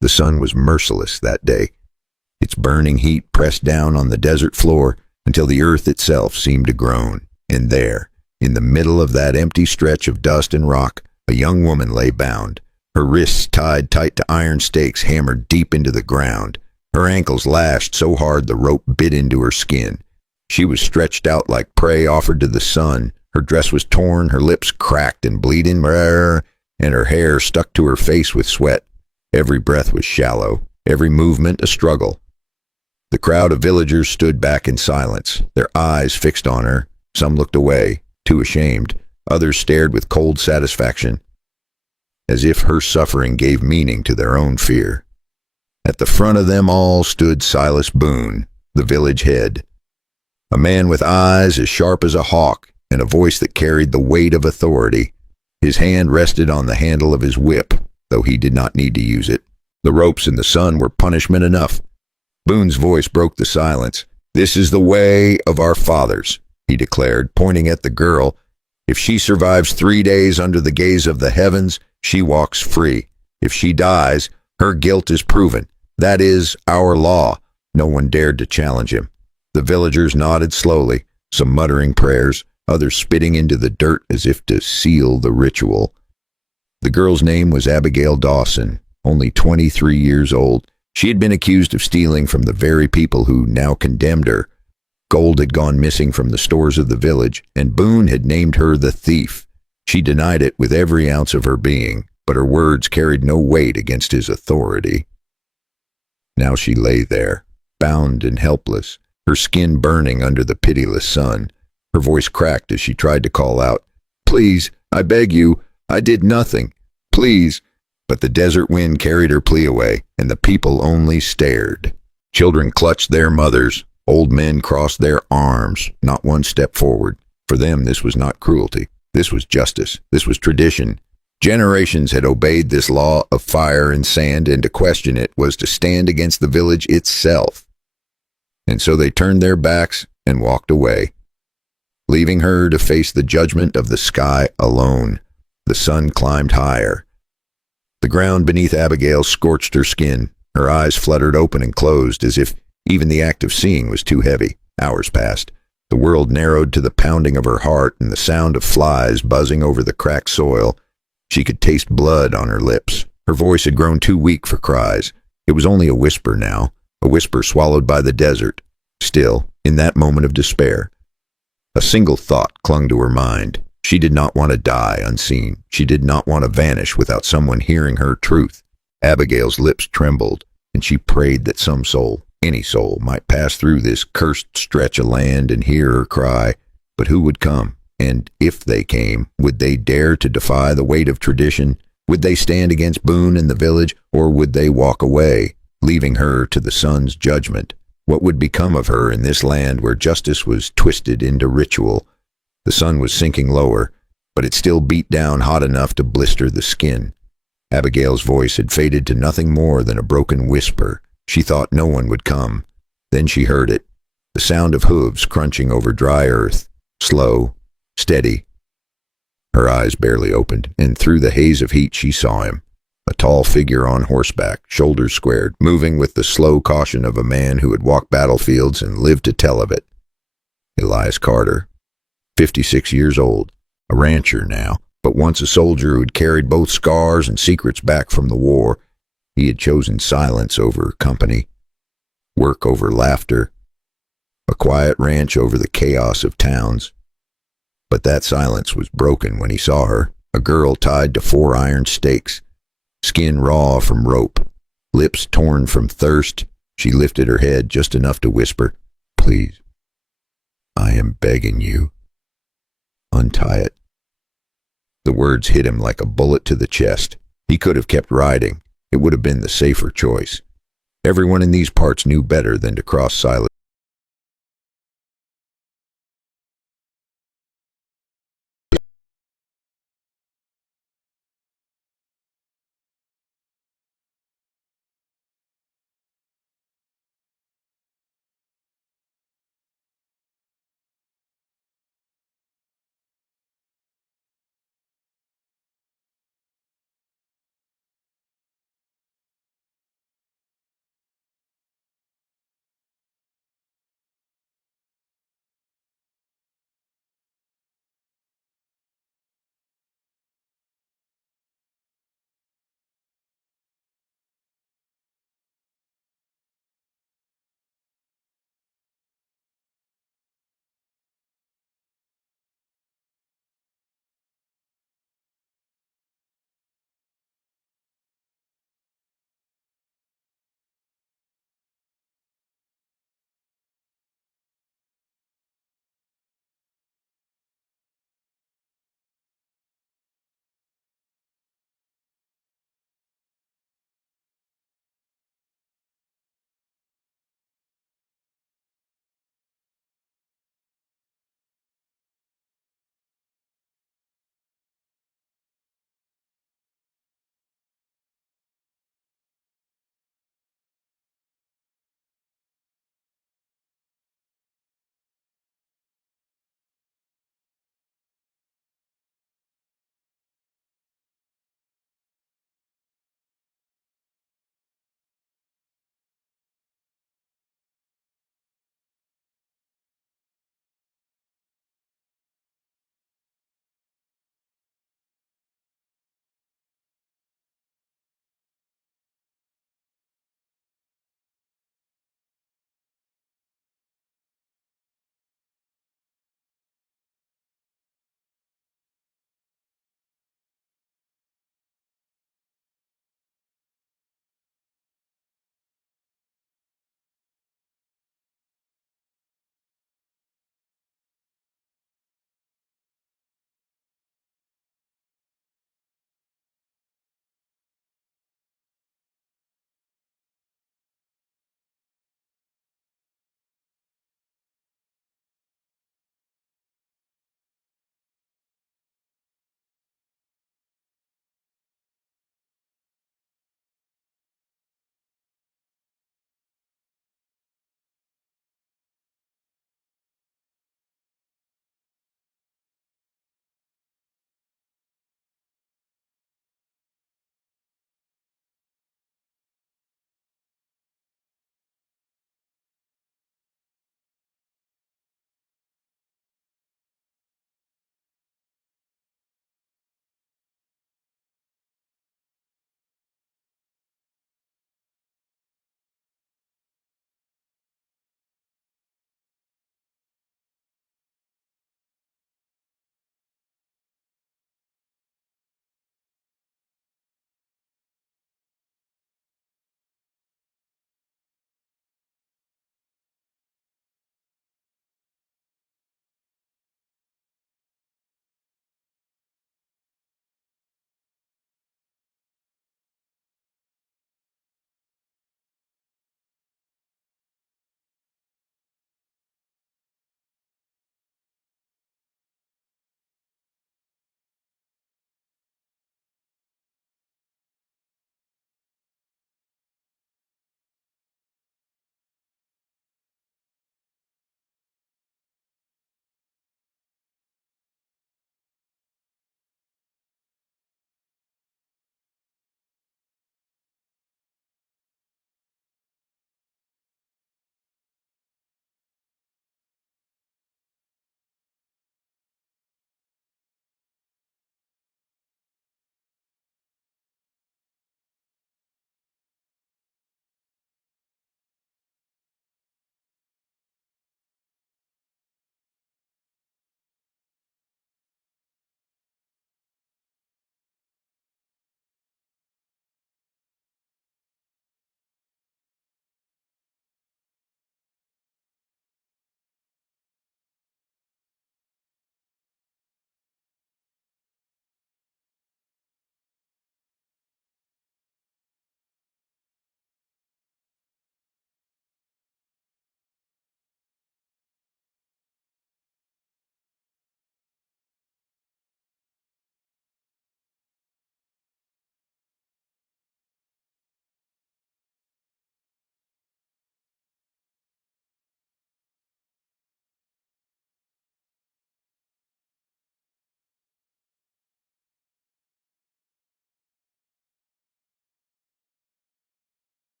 The sun was merciless that day. Its burning heat pressed down on the desert floor until the earth itself seemed to groan. And there, in the middle of that empty stretch of dust and rock, a young woman lay bound, her wrists tied tight to iron stakes hammered deep into the ground, her ankles lashed so hard the rope bit into her skin. She was stretched out like prey offered to the sun. Her dress was torn, her lips cracked and bleeding, and her hair stuck to her face with sweat. Every breath was shallow, every movement a struggle. The crowd of villagers stood back in silence, their eyes fixed on her. Some looked away, too ashamed. Others stared with cold satisfaction, as if her suffering gave meaning to their own fear. At the front of them all stood Silas Boone, the village head, a man with eyes as sharp as a hawk and a voice that carried the weight of authority. His hand rested on the handle of his whip, though he did not need to use it. The ropes in the sun were punishment enough. Boone's voice broke the silence. "This is the way of our fathers," he declared, pointing at the girl. "If she survives 3 days under the gaze of the heavens, she walks free. If she dies, her guilt is proven. That is our law." No one dared to challenge him. The villagers nodded slowly, some muttering prayers, others spitting into the dirt as if to seal the ritual. The girl's name was Abigail Dawson, only 23 years old. She had been accused of stealing from the very people who now condemned her. Gold had gone missing from the stores of the village, and Boone had named her the thief. She denied it with every ounce of her being, but her words carried no weight against his authority. Now she lay there, bound and helpless, her skin burning under the pitiless sun. Her voice cracked as she tried to call out, "Please, I beg you, I did nothing. Please." But the desert wind carried her plea away, and the people only stared. Children clutched their mothers. Old men crossed their arms, not one step forward. For them, this was not cruelty. This was justice. This was tradition. Generations had obeyed this law of fire and sand, and to question it was to stand against the village itself. And so they turned their backs and walked away, leaving her to face the judgment of the sky alone. The sun climbed higher. The ground beneath Abigail scorched her skin. Her eyes fluttered open and closed as if even the act of seeing was too heavy. Hours passed. The world narrowed to the pounding of her heart and the sound of flies buzzing over the cracked soil. She could taste blood on her lips. Her voice had grown too weak for cries. It was only a whisper now, a whisper swallowed by the desert. Still, in that moment of despair, a single thought clung to her mind. She did not want to die unseen. She did not want to vanish without someone hearing her truth. Abigail's lips trembled, and she prayed that some soul, any soul, might pass through this cursed stretch of land and hear her cry. But who would come? And if they came, would they dare to defy the weight of tradition? Would they stand against Boone and the village, or would they walk away, leaving her to the sun's judgment? What would become of her in this land where justice was twisted into ritual? The sun was sinking lower, but it still beat down hot enough to blister the skin. Abigail's voice had faded to nothing more than a broken whisper. She thought no one would come. Then she heard it, the sound of hooves crunching over dry earth, slow, steady. Her eyes barely opened, and through the haze of heat she saw him, a tall figure on horseback, shoulders squared, moving with the slow caution of a man who had walked battlefields and lived to tell of it. Elias Carter, 56 years old, a rancher now, but once a soldier who had carried both scars and secrets back from the war. He had chosen silence over company, work over laughter, a quiet ranch over the chaos of towns. But that silence was broken when he saw her, a girl tied to 4 iron stakes, skin raw from rope, lips torn from thirst. She lifted her head just enough to whisper, "Please, I am begging you. Untie it." The words hit him like a bullet to the chest. He could have kept riding. It would have been the safer choice. Everyone in these parts knew better than to cross Silas